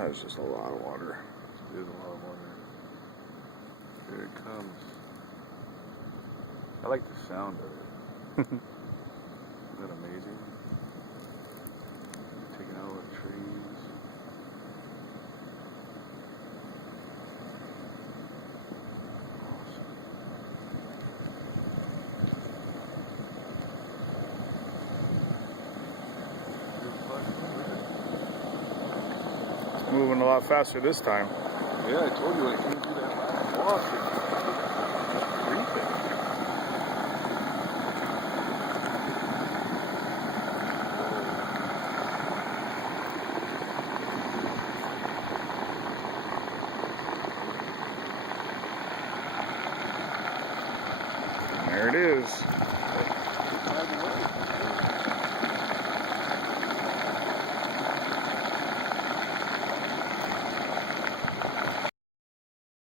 That's just a lot of water. It is a lot of water. Here it comes. I like the sound of it. Isn't that amazing? Taking out all the trees. Awesome. It's moving a lot faster this time. Yeah, I told you when it came through that last walk, it's creeping. There it is.